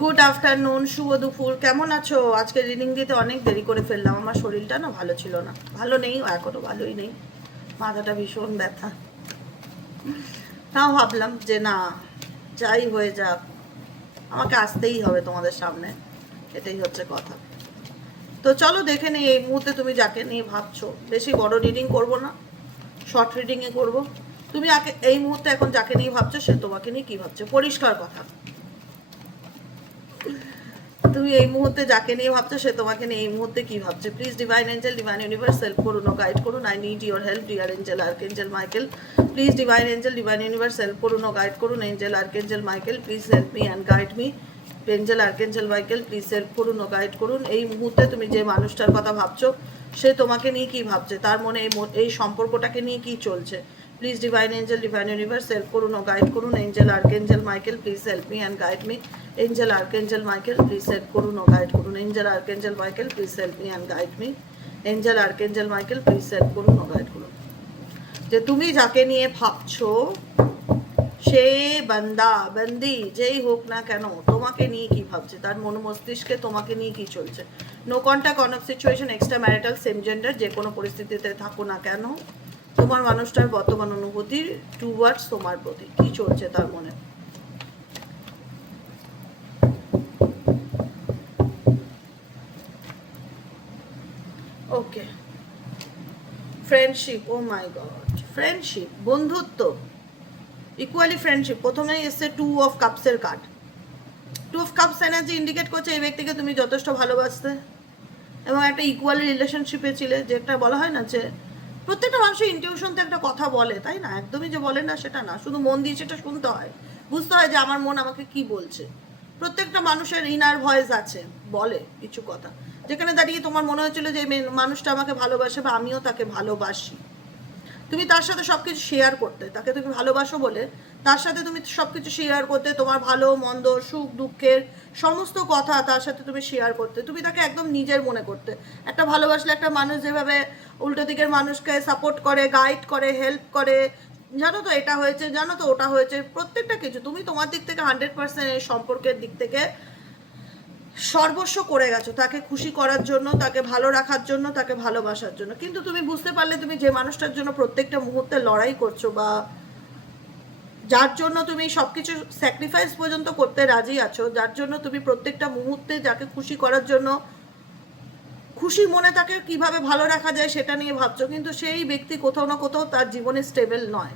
Good afternoon, শুভ দুপুর। কেমন আছো? আজকে রিডিং দিতে অনেক দেরি করে ফেললাম। আমার শরীরটা না ভালো ছিল না, ভালো নেই, এখনো ভালোই নেই, মাথাটা ভীষণ ব্যথা। তাও ভাবলাম যে না, যাই হয়ে যাক, আমাকে আসতেই হবে তোমাদের সামনে, এটাই হচ্ছে কথা। তো চলো দেখে নিই এই মুহূর্তে তুমি যাকে নিয়ে ভাবছো। বেশি বড় রিডিং করব না, শর্ট রিডিংয়ে করব। তুমি এই মুহূর্তে এখন যাকে নিয়ে ভাবছো সে তোমাকে নিয়ে কি ভাবছে, পরিষ্কার কথা। তুমি এই মুহূর্তে যাকে নিয়ে ভাবছো সে তোমাকে নিয়ে এই মুহূর্তে কি ভাবছে। Please divine angel, divine universe help করুন ও গাইড করুন। I need your help dear angel archangel Michael. Please divine angel, divine universe help করুন ও গাইড করুন। Angel archangel Michael please help me and guide me. Angel archangel Michael please help করুন ও guide করুন। এই মুহূর্তে তুমি যে মানুষটার কথা ভাবছো সে তোমাকে নিয়ে কি ভাবছে, তার মনে এই সম্পর্কটাকে নিয়ে কি চলছে। Please divine angel, divine universe help করুন ও গাইড করুন। Angel archangel Michael please help me and guide me. Angel archangel Michael please help করুন ও গাইড করুন। Angel archangel Michael please help me and guide me. Angel archangel Michael please help করুন ও guide করুন। যে তুমি যাকে নিয়ে ভাবছো সে বান্দা বন্দি যেই হোক না কেন তোমাকে নিয়ে কি ভাবছে, তার মন মস্তিষ্কে তোমাকে নিয়ে কি চলছে। No contact, on off situation, extra marital, same gender, যে কোনো পরিস্থিতিতে থাকো না কেন তোমার মানুষটার বর্তমান অনুভূতি টুয়ার্ডস তোমার প্রতি কি চলছে তার মনে। Okay, friendship, oh my god, friendship, বন্ধুত্ব, ইকুয়ালি ফ্রেন্ডশিপ। প্রথমেই এসছে টু অফ কাপসের card. Two of cups energy indicate করছে এই ব্যক্তিকে তুমি যথেষ্ট ভালোবাসতে এবং একটা ইকুয়ালি রিলেশনশিপে ছিলে। যেটা বলা হয় না যে প্রত্যেকটা মানুষের ইনটিউশন তো একটা কথা বলে, তাই না? একদমই যে বলে না সেটা না, শুধু মন দিয়ে সেটা শুনতে হয়, বুঝতে হয় যে আমার মন আমাকে কি বলছে। প্রত্যেকটা মানুষের ইনার ভয়েস আছে, বলে কিছু কথা, যেখানে দাঁড়িয়ে তোমার মনে হয়েছিল যে মানুষটা আমাকে ভালোবাসে বা আমিও তাকে ভালোবাসি। তুমি তার সাথে সব কিছু শেয়ার করতে, তাকে তুমি ভালোবাসো বলে তার সাথে তুমি সব কিছু শেয়ার করতে, তোমার ভালো মন্দ সুখ দুঃখের সমস্ত কথা তার সাথে তুমি শেয়ার করতে, তুমি তাকে একদম নিজের মনে করতে। একটা ভালোবাসলে একটা মানুষ যেভাবে উল্টো দিকের মানুষকে সাপোর্ট করে, গাইড করে, হেল্প করে, জানো তো এটা হয়েছে, জানো তো ওটা হয়েছে, প্রত্যেকটা কিছু তুমি তোমার দিক থেকে 100% এই সম্পর্কের দিক থেকে সর্বস্ব করে গেছো তাকে খুশি করার জন্য, তাকে ভালো রাখার জন্য, তাকে ভালোবাসার জন্য। কিন্তু তুমি বুঝতে পারলে তুমি যে মানুষটার জন্য প্রত্যেকটা মুহূর্তে লড়াই করছো বা যার জন্য তুমি সবকিছু স্যাক্রিফাইস পর্যন্ত করতে রাজি আছো, যার জন্য তুমি প্রত্যেকটা মুহূর্তে যাকে খুশি করার জন্য খুশি মনে তাকে কিভাবে ভালো রাখা যায় সেটা নিয়ে ভাবছো, কিন্তু সেই ব্যক্তি কোথাও না কোথাও তার জীবনে স্টেবল নয়।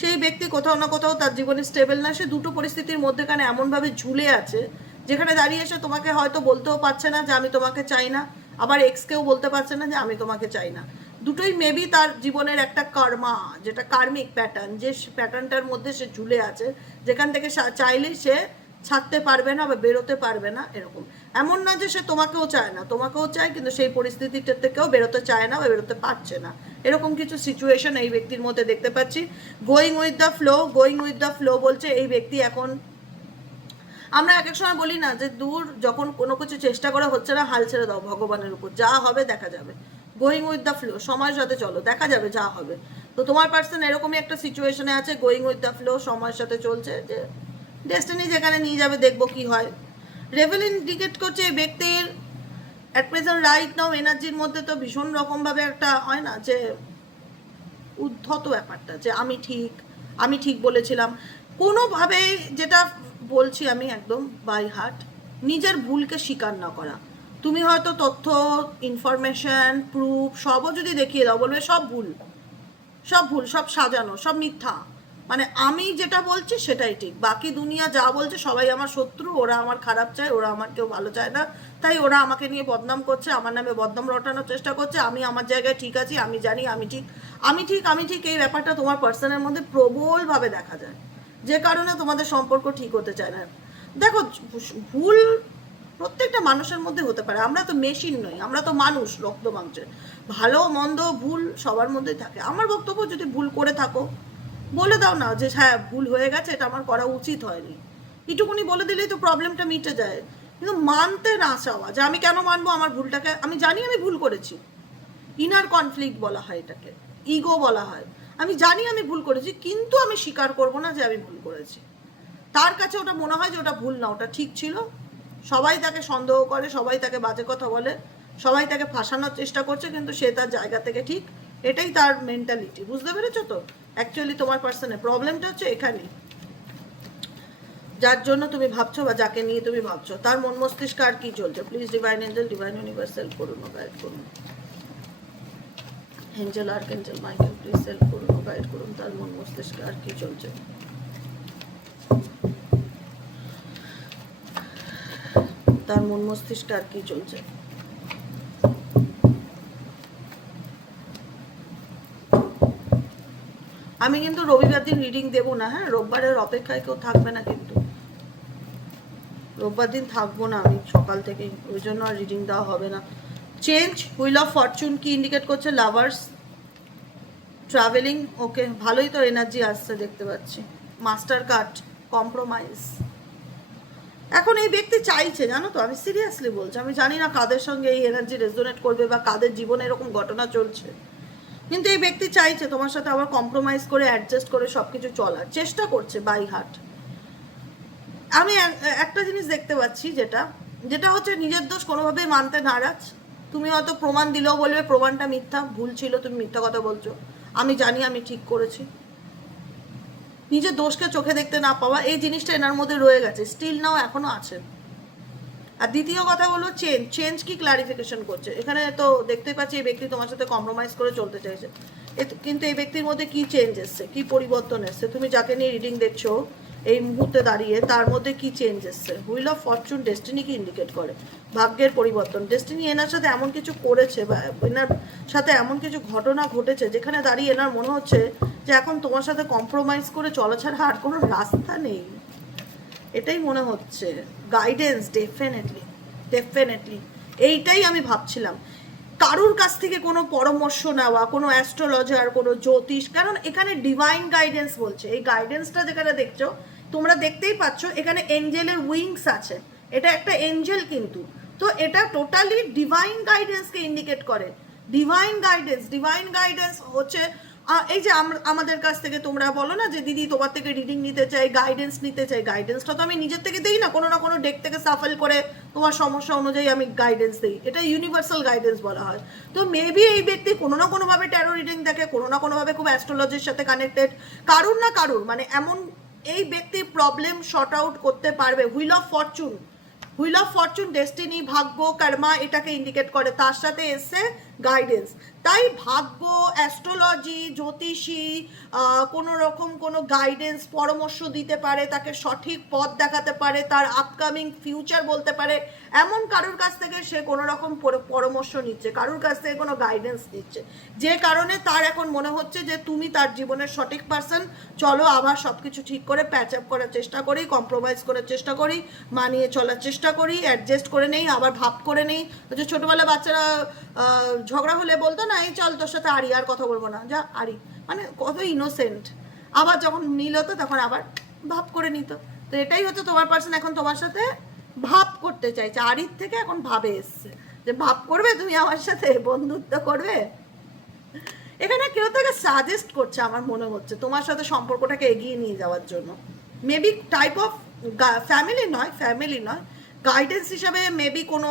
সেই ব্যক্তি কোথাও না কোথাও তার জীবনে স্টেবল নয়। সে দুটো পরিস্থিতির মধ্যেখানে এমনভাবে ঝুলে আছে যেখানে দাঁড়িয়ে এসে তোমাকে হয়তো বলতেও পারছে না যে আমি তোমাকে চাই না, আবার এক্সকেও বলতে পারছে না যে আমি তোমাকে চাই না। দুটোই মেবি তার জীবনের একটা কর্মা, যেটা কার্মিক প্যাটার্ন, যে প্যাটার্নটার মধ্যে সে ঝুলে আছে, যেখান থেকে চাইলেই সে ছাড়তে পারবে না বা বেরোতে পারবে না। এরকম এমন না যে সে তোমাকেও চায় না, তোমাকেও চায়, কিন্তু সেই পরিস্থিতিটার থেকেও বেরোতে চায় না বা বেরোতে পারছে না। এরকম কিছু সিচুয়েশন এই ব্যক্তির মধ্যে দেখতে পাচ্ছি। Going with the flow, going with the flow বলছে এই ব্যক্তি এখন, আমরা এক এক সময় বলি না যে দূর যখন কোনো কিছু চেষ্টা করা হচ্ছে না হাল ছেড়ে দাও ভগবানের উপর, যা হবে দেখা যাবে। গোয়িং উইথ দ্য ফ্লো, সময়ের সাথে চলো, দেখা যাবে যা হবে। তো তোমার পার্সন এরকমই একটা সিচুয়েশনে আছে, গোয়িং উইথ দ্য ফ্লো, সময়ের সাথে চলছে, যে ডেস্টিনি যেখানে নিয়ে যাবে দেখবো কি হয়। রেভেল ইন্ডিকেট করছে এই ব্যক্তির অ্যাট প্রেজেন্ট রাইট নাও এনার্জির মধ্যে তো ভীষণ রকমভাবে একটা হয় না যে উদ্ধত ব্যাপারটা, যে আমি ঠিক বলেছিলাম কোনোভাবে। যেটা বলছি আমি একদম বাই হার্ট, নিজের ভুলকে স্বীকার না করা। তুমি হয়তো তথ্য, ইনফরমেশন, প্রুফ সবও যদি দেখিয়ে দাও, বলবে সব ভুল, সব ভুল, সব সাজানো, সব মিথ্যা। মানে আমি যেটা বলছি সেটাই ঠিক, বাকি দুনিয়া যা বলছে সবাই আমার শত্রু, ওরা আমার খারাপ চায়, ওরা আমার কেউ ভালো চায় না, তাই ওরা আমাকে নিয়ে বদনাম করছে, আমার নামে বদনাম রটানোর চেষ্টা করছে। আমি আমার জায়গায় ঠিক আছি, আমি জানি আমি ঠিক, আমি ঠিক, আমি ঠিক। এই ব্যাপারটা তোমার পার্সনের মধ্যে প্রবলভাবে দেখা যায়, যে কারণে তোমাদের সম্পর্ক ঠিক হতে চায় না। দেখো, ভুল প্রত্যেকটা মানুষের মধ্যে হতে পারে, আমরা তো মেশিন নই, আমরা তো মানুষ, রক্ত মাংসের, ভালো মন্দ ভুল সবার মধ্যেই থাকে। আমার বক্তব্য, যদি ভুল করে থাকো বলে দাও না যে হ্যাঁ ভুল হয়ে গেছে, এটা আমার করা উচিত হয়নি, এটুকুনি বলে দিলেই তো প্রবলেমটা মিটে যায়। কিন্তু মানতে না চাওয়া, যে আমি কেন মানবো আমার ভুলটাকে, আমি জানি আমি ভুল করেছি, ইনার কনফ্লিক্ট বলা হয় এটাকে, ইগো বলা হয়। আমি জানি আমি ভুল করেছি, কিন্তু আমি স্বীকার করব না যে আমি ভুল করেছি। তার কাছে ওটা মনে হয় যে ওটা ভুল না, ওটা ঠিক ছিল, সবাই তাকে সন্দেহ করে, সবাই তাকে বাজে কথা বলে, সবাই তাকে ফাঁসানোর চেষ্টা করছে, কিন্তু সে তার জায়গা থেকে ঠিক। এটাই তার মেন্টালিটি, বুঝতে পেরেছো তো? অ্যাকচুয়ালি তোমার পার্সনের প্রবলেমটা হচ্ছে এখানে, যার জন্য তুমি ভাবছো বা যাকে নিয়ে তুমি ভাবছো তার মন মস্তিষ্ক আর কি চলছে। Please divine angel, divine universe help করুন, গাইড করুন। Angel, archangel Michael, please help করুন, গাইড করুন, তার মন মস্তিষ্কে আর কি চলছে। তার মন মস্তিষ্কে আর কি চলছে। আমি কিন্তু রবিবার দিন রিডিং দেবো না, হ্যাঁ, রোববারের অপেক্ষায় কেউ থাকবে না, কিন্তু রোববার দিন থাকবো না আমি সকাল থেকে, ওই জন্য আর রিডিং দেওয়া হবে না। চেঞ্জ, হুইল অফ ফরচুন কি ইন্ডিকেট করছে? লাভার্স, ট্রাভেলিং, ওকে, ভালোই তো এনার্জি আসছে দেখতে পাচ্ছি। Master card, compromise. এখন এই ব্যক্তি চাইছে, জানো তো, আমি সিরিয়াসলি বলছি, আমি জানি না কাদের সঙ্গে এই এনার্জি রেজোনেট করবে বা কাদের জীবনে এরকম ঘটনা চলছে, কিন্তু এই ব্যক্তি চাইছে তোমার সাথে আবার কম্প্রোমাইজ করে অ্যাডজাস্ট করে সব কিছু চলার চেষ্টা করছে বাই হার্ট। আমি একটা জিনিস দেখতে পাচ্ছি, যেটা হচ্ছে নিজের দোষ কোনোভাবেই মানতে নারাজ। তুমি হয়তো প্রমাণ দিলেও বলবে প্রমাণটা মিথ্যা, ভুল ছিল, তুমি মিথ্যা কথা বলছো, আমি জানি আমি ঠিক করেছি। নিজের দোষকে চোখে দেখতে না পাওয়া, এই জিনিসটা এনার মধ্যে রয়ে গেছে, স্টিল নাও এখনো আছে। আর দ্বিতীয় কথা হলো চেঞ্জ কি ক্লারিফিকেশন করছে এখানে, তো দেখতে পাচ্ছি এই ব্যক্তি তোমার সাথে কম্প্রোমাইজ করে চলতে চাইছে, কিন্তু এই ব্যক্তির মধ্যে কি চেঞ্জ এসছে, কি পরিবর্তন এসছে, তুমি যাকে নিয়ে রিডিং দেখছো এই মুহূর্তে দাঁড়িয়ে তার মধ্যে কি চেঞ্জ এসছে? হুইল অফ ফরচুন ডেস্টিনিকে ইন্ডিকেট করে, ভাগ্যের পরিবর্তন। ডেস্টিনি এনার সাথে এমন কিছু করেছে বা এনার সাথে এমন কিছু ঘটনা ঘটেছে যেখানে দাঁড়িয়ে এনার মনে হচ্ছে যে এখন তোমার সাথে কম্প্রোমাইজ করে চলা ছাড়া আর কোনো রাস্তা নেই, এটাই মনে হচ্ছে। গাইডেন্স, ডেফিনেটলি এইটাই আমি ভাবছিলাম। কারুর কাছ থেকে কোনো পরামর্শ নেওয়া, কোনো অ্যাস্ট্রোলজার, কোনো জ্যোতিষ, কারণ এখানে ডিভাইন গাইডেন্স বলছে। এই গাইডেন্সটা যেখানে দেখছো তোমরা দেখতেই পাচ্ছ এখানে এঞ্জেলের উইংস আছে, এটা একটা এঞ্জেল কিন্তু, তো এটা টোটালি ডিভাইন গাইডেন্সকে ইন্ডিকেট করে। ডিভাইন গাইডেন্স হচ্ছে এই যে আমাদের কাছ থেকে তোমরা বলো না যে দিদি তোমার থেকে রিডিং নিতে চাই, গাইডেন্স নিতে চাই, গাইডেন্সটা তো আমি নিজের থেকে দিই না, কোনো ডেক থেকে সাফল করে তোমার সমস্যা অনুযায়ী আমি গাইডেন্স দিই, এটা ইউনিভার্সাল গাইডেন্স বলা হয়। তো মেবি এই ব্যক্তি কোনো না কোনোভাবে ট্যারো রিডিং দেখে, কোনো না কোনোভাবে খুব অ্যাস্ট্রোলজির সাথে কানেক্টেড, কারুর মানে এমন এই ব্যক্তির প্রবলেম শর্ট আউট করতে পারবে। হুইল অফ ফরচুন ডেস্টিনি, ভাগ্য, কর্মা, এটাকে ইন্ডিকেট করে, তার সাথে এসে গাইডেন্স। তাই ভাগ্য, অ্যাস্ট্রোলজি, জ্যোতিষী কোনো রকম কোনো গাইডেন্স, পরামর্শ দিতে পারে, তাকে সঠিক পথ দেখাতে পারে, তার আপকামিং ফিউচার বলতে পারে, এমন কারুর কাছ থেকে সে কোনো রকম পরামর্শ নিচ্ছে, কারুর কাছ থেকে কোনো গাইডেন্স নিচ্ছে, যে কারণে তার এখন মনে হচ্ছে যে তুমি তার জীবনের সঠিক পার্সন, চলো আবার সব কিছু ঠিক করে প্যাচ আপ করার চেষ্টা করি, কম্প্রোমাইজ করার চেষ্টা করি, মানিয়ে চলার চেষ্টা করি, অ্যাডজাস্ট করে নেই, আবার ভাব করে নেই। যে ছোটোবেলা বাচ্চারা ঝগড়া হলে বলতো না, এই চল তোর সাথে আর কথা বলবো না, যা আরি, মানে কত ইনোসেন্ট, আবার যখন মিল হতো তখন আবার ভাব করে নিত। তো এটাই হচ্ছে তোমার পার্সন এখন তোমার সাথে ভাব করতে চাইছে, আরির থেকে এখন ভাবে এসছে যে ভাব করবে তুমি আমার সাথে, বন্ধুত্ব করবে। এখানে কেউ তাকে সাজেস্ট করছে আমার মনে হচ্ছে তোমার সাথে সম্পর্কটাকে এগিয়ে নিয়ে যাওয়ার জন্য, মেবি টাইপ অফ ফ্যামিলি নয়, গাইডেন্স হিসাবে মেবি কোনো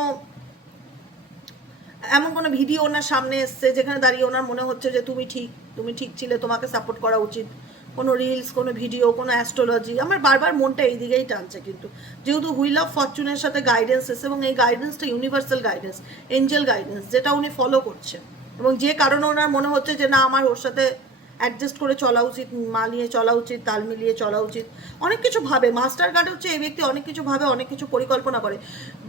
এমন কোনো ভিডিও ওনার সামনে এসছে যেখানে দাঁড়িয়ে ওনার মনে হচ্ছে যে তুমি ঠিক ছিলে, তোমাকে সাপোর্ট করা উচিত। কোনো রিলস, কোনো ভিডিও, কোনো অ্যাস্ট্রোলজি, আমার বারবার মনটা এই দিকেই টানছে, কিন্তু যেহেতু হুইল অফ ফরচুনের সাথে গাইডেন্স এসে, এবং এই গাইডেন্সটা ইউনিভার্সাল গাইডেন্স, এঞ্জেল গাইডেন্স, যেটা উনি ফলো করছেন, এবং যে কারণে ওনার মনে হচ্ছে যে না আমার ওর সাথে অ্যাডজাস্ট করে চলা উচিত, মানিয়ে চলা উচিত, তাল মিলিয়ে চলা উচিত, অনেক কিছু ভাবে। মাস্টার কার্ড হচ্ছে এই ব্যক্তি অনেক কিছু ভাবে, অনেক কিছু পরিকল্পনা করে,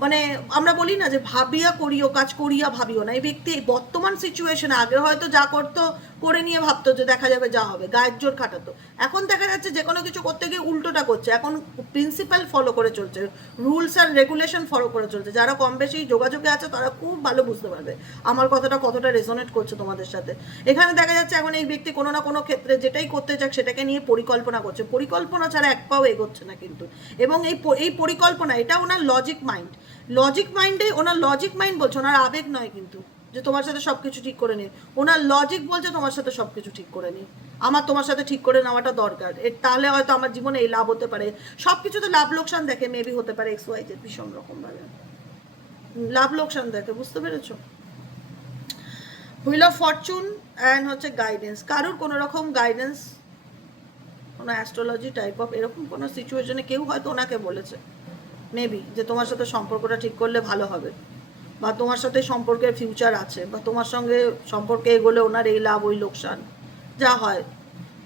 মানে আমরা বলি না যে ভাবিয়া করিও কাজ, করিয়া ভাবিও না। এই ব্যক্তি বর্তমান সিচুয়েশনে আগে হয়তো যা করতো করে নিয়ে ভাবতো যে দেখা যাবে যা হবে, গায়ের জোর খাটাতো, এখন দেখা যাচ্ছে যে কোনো কিছু করতে গিয়ে উল্টোটা করছে, এখন প্রিন্সিপাল ফলো করে চলছে, রুলস আর রেগুলেশন ফলো করে চলছে। যারা কম বেশি যোগাযোগে আছে তারা খুব ভালো বুঝতে পারবে আমার কথাটা কতটা রেজোনেট করছে তোমাদের সাথে। এখানে দেখা যাচ্ছে এখন এই ব্যক্তি কোনো না কোনো ক্ষেত্রে যেটাই করতে চাক সেটাকে নিয়ে পরিকল্পনা করছে, পরিকল্পনা ছাড়া এক পাও এগোচ্ছে না কিন্তু। এবং এই পরিকল্পনা, এটা ওনার লজিক মাইন্ডে, ওনার লজিক মাইন্ড বলছে, ওনার আবেগ নয় কিন্তু, যে তোমার সাথে সব কিছু ঠিক করে নিই, ওনার লজিক বলছে তোমার সাথে সব কিছু ঠিক করে নিই, আমার তোমার সাথে ঠিক করে নেওয়াটা দরকার, তাহলে হয়তো আমার জীবনে এই লাভ হতে পারে। সব কিছুতে লাভ লোকসান দেখে, মেবি হতে পারে এক্স ওয়াই জেড ভীষণ রকমভাবে লাভ লোকসান দেখে, বুঝতে পেরেছো? হুইল অফ ফরচুন অ্যান্ড হচ্ছে গাইডেন্স, কারোর কোনো রকম গাইডেন্স, কোনো অ্যাস্ট্রোলজি টাইপ অফ এরকম কোনো সিচুয়েশনে কেউ হয়তো ওনাকে বলেছে মেবি যে তোমার সাথে সম্পর্কটা ঠিক করলে ভালো হবে, বা তোমার সাথে সম্পর্কের ফিউচার আছে, বা তোমার সঙ্গে সম্পর্কে এগোলে ওনার এই লাভ ওই লোকসান যা হয়।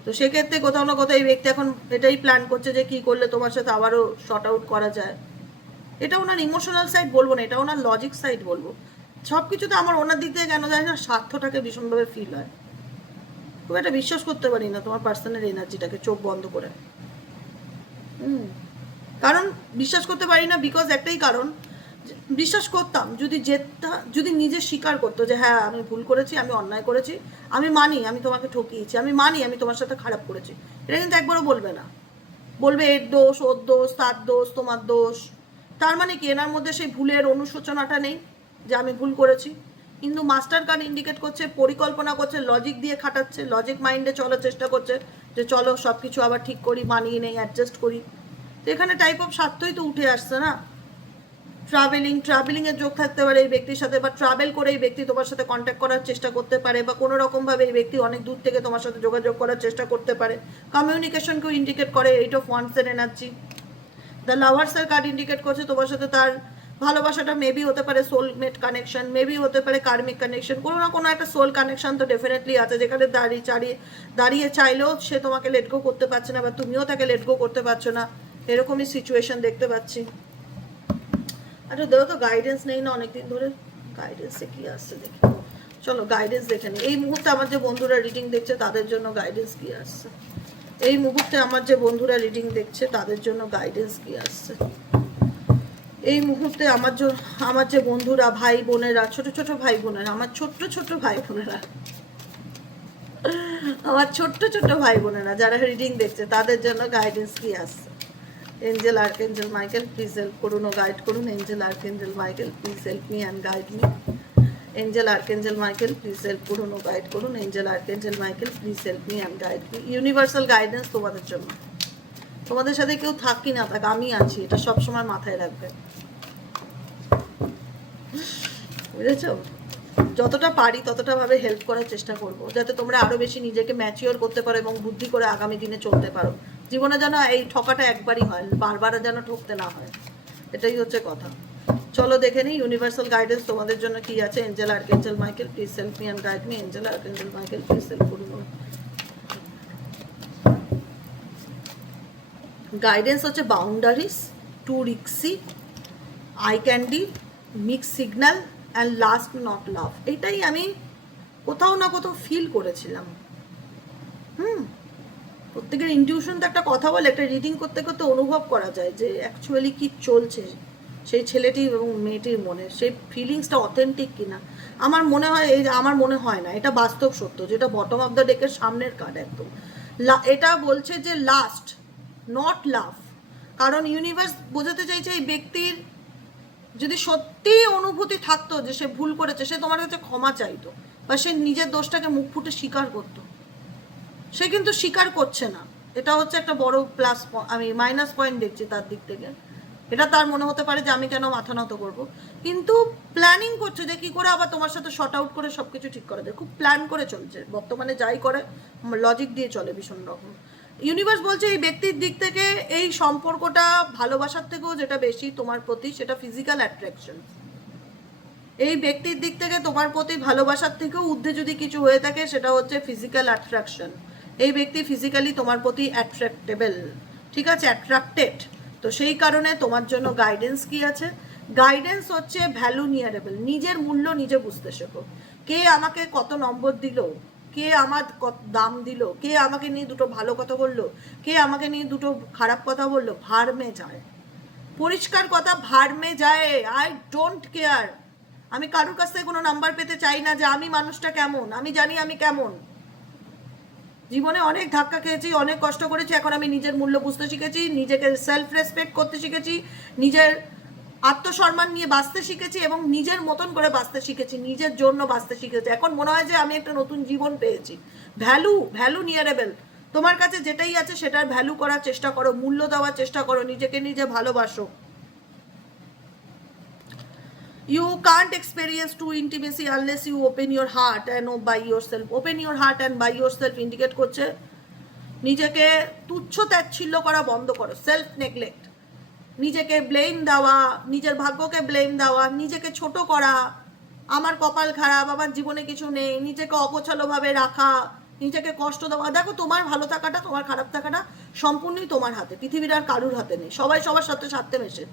তো সেক্ষেত্রে কোথাও না কোথাও এই ব্যক্তি এখন এটাই প্ল্যান করছে যে কি করলে তোমার সাথে আবারও শর্ট আউট করা যায়। এটা ওনার ইমোশনাল সাইড বলবো না, এটা ওনার লজিক সাইড বলবো। সব কিছুতে আমার ওনার দিক থেকে কেন জানি না স্বার্থটাকে ভীষণভাবে ফিল হয়, খুব একটা বিশ্বাস করতে পারি না তোমার পার্সোনাল এনার্জিটাকে চোখ বন্ধ করে। কারণ বিশ্বাস করতে পারি না, বিকজ একটাই কারণ, বিশ্বাস করতাম যদি নিজে স্বীকার করতো যে হ্যাঁ আমি ভুল করেছি, আমি অন্যায় করেছি, আমি মানি আমি তোমাকে ঠকিয়েছি, আমি মানি আমি তোমার সাথে খারাপ করেছি, এটা কিন্তু একবারও বলবে না। বলবে এর দোষ, ওর দোষ, তার দোষ, তোমার দোষ। তার মানে কি এনার মধ্যে সেই ভুলের অনুশোচনাটা নেই যে আমি ভুল করেছি। কিন্তু মাস্টার কার্ড ইন্ডিকেট করছে, পরিকল্পনা করছে, লজিক দিয়ে খাটাচ্ছে, লজিক মাইন্ডে চলার চেষ্টা করছে যে চলো সব কিছু আবার ঠিক করি, মানিয়ে নেই, অ্যাডজাস্ট করি। তো এখানে টাইপ অফ স্বার্থই তো উঠে আসছে না। ট্রাভেলিংয়ের যোগ থাকতে পারে এই ব্যক্তির সাথে, বা ট্রাভেল করে এই ব্যক্তি তোমার সাথে কন্ট্যাক্ট করার চেষ্টা করতে পারে, বা কোনো রকমভাবে এই ব্যক্তি অনেক দূর থেকে তোমার সাথে যোগাযোগ করার চেষ্টা করতে পারে। কমিউনিকেশনকেও ইন্ডিকেট করে এইট অফ ওয়ান্ডসের এনার্জি। দ্য লাভার্সের কার্ড ইন্ডিকেট করছে তোমার সাথে তার ভালোবাসাটা মেবি হতে পারে সোলমেট কানেকশন, মেবি হতে পারে কার্মিক কানেকশন, কোনো না কোনো একটা সোল কানেকশন তো ডেফিনেটলি আছে, যেখানে দাঁড়িয়ে চাইলেও সে তোমাকে লেট গো করতে পারছে না, বা তুমিও তাকে লেট গো করতে পারছো না, এরকমই সিচুয়েশন দেখতে পাচ্ছি। আচ্ছা দেখো তো গাইডেন্স নেই না অনেকদিন ধরে, গাইডেন্সে কি আসছে দেখি, চলো গাইডেন্স দেখে নিই। এই মুহূর্তে আমার যে বন্ধুরা রিডিং দেখছে তাদের জন্য গাইডেন্স কি আসছে, এই মুহূর্তে আমার যে বন্ধুরা রিডিং দেখছে তাদের জন্য গাইডেন্স কি আসছে, এই মুহূর্তে আমার যে বন্ধুরা, ভাই বোনেরা, ছোট ছোট ভাই বোনেরা, আমার ছোট্ট ছোট্ট ভাই বোনেরা, আমার ছোট্ট ছোট্ট ভাই বোনেরা যারা রিডিং দেখছে তাদের জন্য গাইডেন্স কি আসছে। Angel archangel Michael please help করুন ও গাইড করুন। Angel archangel Michael please help me and guide me. Angel archangel Michael please help করুন ও গাইড করুন। Angel archangel Michael please help me and guide me. Universal guidance তোমাদের জন্য, তোমাদের সাথে কেউ থাক কি না থাক আমি আছি, এটা সবসময় মাথায় রাখবে, বুঝেছো? যতটা পারি ততটা ভাবে হেল্প করার চেষ্টা করব, যাতে তোমরা আরো বেশি নিজেকে ম্যাচিওর করতে পারো এবং বুদ্ধি করে আগামী দিনে চলতে পারো। জীবনে যেন এই ঠকাটা একবারই হয়, বারবার যেন ঠকতে না হয়, এটাই হচ্ছে কথা। চলো দেখে নিই ইউনিভার্সাল গাইডেন্স তোমাদের জন্য কি আছে। Angel archangel Michael please help me and guide me. Angel archangel Michael please help করুন। গাইডেন্স হচ্ছে বাউন্ডারিজ, টু রিক্সি, eye candy, mix signal and lust not love. এটাই আমি কোথাও না কোথাও ফিল করেছিলাম। প্রত্যেকের ইনটিউশন তো একটা কথা বলে, একটা রিডিং করতে করতে অনুভব করা যায় যে অ্যাকচুয়ালি কি চলছে সেই ছেলেটির এবং মেয়েটির মনে, সেই ফিলিংসটা অথেন্টিক কিনা। আমার মনে হয় আমার মনে হয় না, এটা বাস্তব সত্য, যেটা বটম অফ দ্য ডেকের সামনের কার্ড একদম। এটা বলছে যে লাস্ট নট লাভ, কারণ ইউনিভার্স বোঝাতে চাইছে এই ব্যক্তির যদি সত্যি অনুভূতি থাকতো যে সে ভুল করেছে, সে তোমার কাছে ক্ষমা চাইতো, বা সে নিজের দোষটাকে মুখ ফুটে স্বীকার করতো। সে কিন্তু স্বীকার করছে না, এটা হচ্ছে একটা বড় প্লাস, আমি মাইনাস পয়েন্ট দেখছি তার দিক থেকে। এটা তার মনে হতে পারে যে আমি কেন মাথা নত করবো, কিন্তু প্ল্যানিং করছে যে কি করে আবার তোমার সাথে শর্ট আউট করে সবকিছু ঠিক করে দেয়। খুব প্ল্যান করে চলছে বর্তমানে, যাই করে লজিক দিয়ে চলে ভীষণ রকম। ইউনিভার্স বলছে এই ব্যক্তির দিক থেকে এই সম্পর্কটা ভালোবাসার থেকেও যেটা বেশি তোমার প্রতি, সেটা ফিজিক্যাল অ্যাট্রাকশন। এই ব্যক্তির দিক থেকে তোমার প্রতি ভালোবাসার থেকেও ঊর্ধ্বে যদি কিছু হয়ে থাকে সেটা হচ্ছে ফিজিক্যাল অ্যাট্রাকশন। এই ব্যক্তি ফিজিক্যালি তোমার প্রতি অ্যাট্রাক্টেবল, ঠিক আছে, অ্যাট্রাক্টেড। তো সেই কারণে তোমার জন্য গাইডেন্স কি আছে? গাইডেন্স হচ্ছে ভ্যালু নিয়ারেবল, নিজের মূল্য নিজে বুঝতে শেখো। কে আমাকে কত নম্বর দিল, কে আমার কত দাম দিল, কে আমাকে নিয়ে দুটো ভালো কথা বললো, কে আমাকে নিয়ে দুটো খারাপ কথা বললো, ভাড়মে যায়। পরিষ্কার কথা, ভাড়মে যায়। I don't care. আমি কারোর কাছ থেকে কোনো নাম্বার পেতে চাই না যে আমি মানুষটা কেমন, আমি জানি আমি কেমন। জীবনে অনেক ধাক্কা খেয়েছি, অনেক কষ্ট করেছি, এখন আমি নিজের মূল্য বুঝতে শিখেছি, নিজেকে সেলফ রেসপেক্ট করতে শিখেছি, নিজের আত্মসম্মান নিয়ে বাঁচতে শিখেছি এবং নিজের মতন করে বাঁচতে শিখেছি, নিজের জন্য বাঁচতে শিখেছি। এখন মনে হয় যে আমি একটা নতুন জীবন পেয়েছি। ভ্যালু নিয়ারেবল। তোমার কাছে যেটাই আছে সেটার ভ্যালু করার চেষ্টা করো, মূল্য দেওয়ার চেষ্টা করো, নিজেকে নিজে ভালোবাসো। You can't experience true intimacy unless you open your heart and by yourself. Open your heart and by yourself indicate করছে নিজেকে তুচ্ছ তাচ্ছিল্য করা বন্ধ করো, সেলফ নেগলেক্ট, নিজেকে ব্লেম দেওয়া, নিজের ভাগ্যকে ব্লেম দেওয়া, নিজেকে ছোট করা, আমার কপাল খারাপ, আমার জীবনে কিছু নেই, নিজেকে অগোছালোভাবে রাখা, নিজেকে কষ্ট দেওয়া। দেখো, তোমার ভালো থাকাটা, তোমার খারাপ থাকাটা সম্পূর্ণই তোমার হাতে, পৃথিবীর আর কারুর হাতে নেই। সবাই সবার সাথে স্বার্থে মেশে,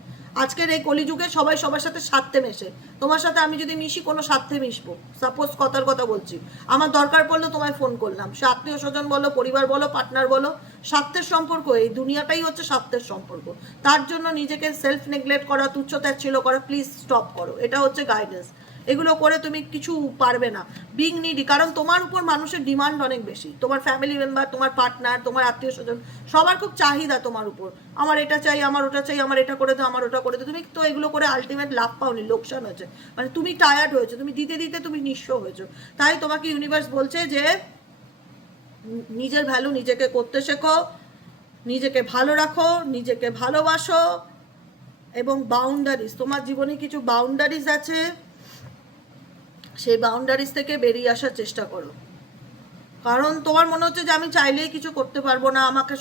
আজকের এই কলিযুগে সবাই সবার সাথে স্বার্থে মেশে। তোমার সাথে আমি যদি মিশি, কোনো স্বার্থে মিশবো, সাপোজ কথার কথা বলছি, আমার দরকার পড়লো তোমায় ফোন করলাম, সে আত্মীয় স্বজন বলো, পরিবার বলো, পার্টনার বলো, স্বার্থের সম্পর্ক। এই দুনিয়াটাই হচ্ছে স্বার্থের সম্পর্ক। তার জন্য নিজেকে সেলফ নেগলেক্ট করা, তুচ্ছতাচ্ছিল্য করা প্লিজ স্টপ করো। এটা হচ্ছে গাইডেন্স। এগুলো করে তুমি কিছু পারবে না। বিং নিডি, কারণ তোমার উপর মানুষের ডিমান্ড অনেক বেশি। তোমার ফ্যামিলি মেম্বার, তোমার পার্টনার, তোমার আত্মীয় স্বজন, সবার খুব চাহিদা তোমার উপর। আমার এটা চাই, আমার ওটা চাই, আমার এটা করে দাও, আমার ওটা করে দাও। তুমি তো এগুলো করে আলটিমেট লাভ পাওনি, লোকসান হয়েছে। মানে তুমি টায়ার্ড হয়েছো, তুমি দিতে দিতে তুমি নিঃস্ব হয়েছো। তাই তোমাকে ইউনিভার্স বলছে যে নিজের ভ্যালু নিজেকে করতে শেখো, নিজেকে ভালো রাখো, নিজেকে ভালোবাসো, এবং বাউন্ডারিজ, তোমার জীবনে কিছু বাউন্ডারিজ আছে, সেই বাউন্ডারিজ থেকে বেরিয়ে আসার চেষ্টা করো। কারণ তোমার মনে হচ্ছে যে আমি চাইলেই কিছু করতে পারবো না, আমাকে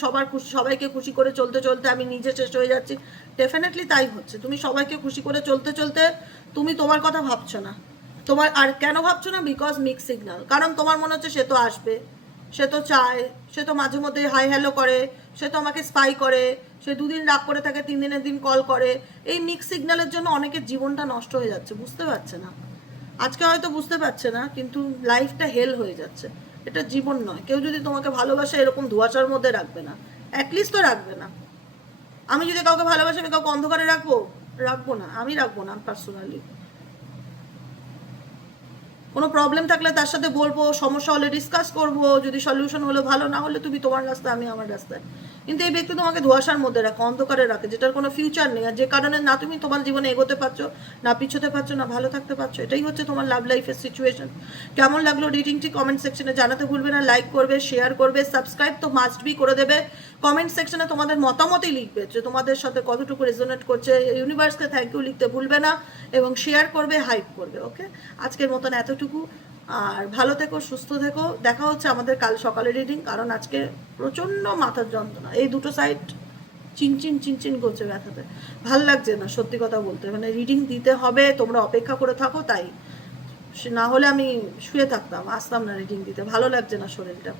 সবাইকে খুশি করে চলতে চলতে আমি নিজে শেষ হয়ে যাচ্ছি। ডেফিনেটলি তাই হচ্ছে। তুমি সবাইকে খুশি করে চলতে চলতে তুমি তোমার কথা ভাবছো না। তোমার আর কেন ভাবছো না? Because mix signal. কারণ তোমার মনে হচ্ছে সে তো আসবে, সে তো চায়, সে তো মাঝে মধ্যে হাই হ্যালো করে, সে তো আমাকে স্পাই করে, সে 2 দিন রাগ করে থাকে, 3 দিনের দিন কল করে। এই মিক্স সিগন্যালের জন্য অনেকের জীবনটা নষ্ট হয়ে যাচ্ছে, বুঝতে পারছে না। আজকে হয়তো বুঝতে পারছে না, কিন্তু লাইফটা হেল হয়ে যাচ্ছে। এটা জীবন নয়। কেউ যদি তোমাকে ভালোবাসে এরকম ধোঁয়াশার মধ্যে রাখবে না, অ্যাটলিস্ট তো রাখবে না। আমি যদি কাউকে ভালোবাসি, আমি কাউকে অন্ধকারে রাখবো না, আমি রাখবো না পার্সোনালি। কোনো প্রবলেম থাকলে তার সাথে বলবো, সমস্যা হলে ডিসকাস করবো, যদি সলিউশন হলো ভালো, না হলে তুমি তোমার রাস্তায়, আমি আমার রাস্তায়। কিন্তু এই ব্যক্তি তোমাকে ধোঁয়াশার মধ্যে রাখে, অন্ধকারে রাখে, যেটার কোনো ফিউচার নেই, আর যে কারণে না তুমি তোমার জীবনে এগোতে পারছো, না পিছোতে পারছো, না ভালো থাকতে পারছো। এটাই হচ্ছে তোমার লাভ লাইফের সিচুয়েশন। কেমন লাগলো রিডিংটি কমেন্ট সেকশনে জানাতে ভুলবে না। লাইক করবে, শেয়ার করবে, সাবস্ক্রাইব তো মাস্ট বি করে দেবে। কমেন্ট সেকশনে তোমাদের মতামতই লিখবে যে তোমাদের সাথে কতটুকু রেজোনেট করছে। ইউনিভার্সকে থ্যাংক ইউ লিখতে ভুলবে না, এবং শেয়ার করবে, হাইপ করবে। ওকে, আজকের মতন এতটুকু। আর ভালো থেকো, সুস্থ থেকো। দেখা হচ্ছে আমাদের কাল সকালে রিডিং। কারণ আজকে প্রচণ্ড মাথার যন্ত্রণা, এই দুটো সাইড চিনচিন করছে ব্যথাতে, ভাল লাগছে না সত্যি কথা বলতে। মানে রিডিং দিতে হবে, তোমরা অপেক্ষা করে থাকো, তাই না হলে আমি শুয়ে থাকতাম, আসতাম না রিডিং দিতে। ভালো লাগছে না শরীরটা।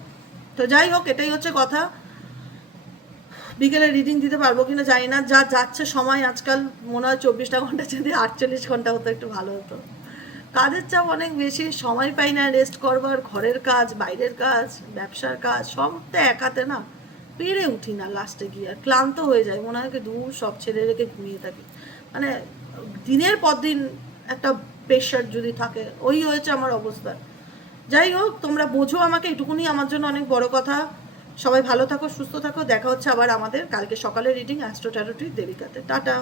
তো যাই হোক, এটাই হচ্ছে কথা। বিকেলে রিডিং দিতে পারবো কিনা জানি না। যা যাচ্ছে সময় আজকাল, মনে হয় 24টা ঘন্টা যদি 48 ঘন্টা হতো একটু ভালো হতো। কাজের চাপ অনেক বেশি, সময় পাই না রেস্ট করবার। ঘরের কাজ, বাইরের কাজ, ব্যবসার কাজ, সব তো এক হাতে না, পেরে উঠি না। লাস্টে গিয়ে আর ক্লান্ত হয়ে যায়, মনে হয় দূর সব ছেড়ে রেখে ঘুমিয়ে থাকি। মানে দিনের পর দিন একটা প্রেশার যদি থাকে, ওই হয়েছে আমার অবস্থা। যাই হোক, তোমরা বোঝো আমাকে, এটুকুনি আমার জন্য অনেক বড় কথা। সবাই ভালো থাকো, সুস্থ থাকো। দেখা হচ্ছে আবার আমাদের কালকে সকালে রিডিং অ্যাস্ট্রো ট্যারোটি দেবিকাতে। টাটা।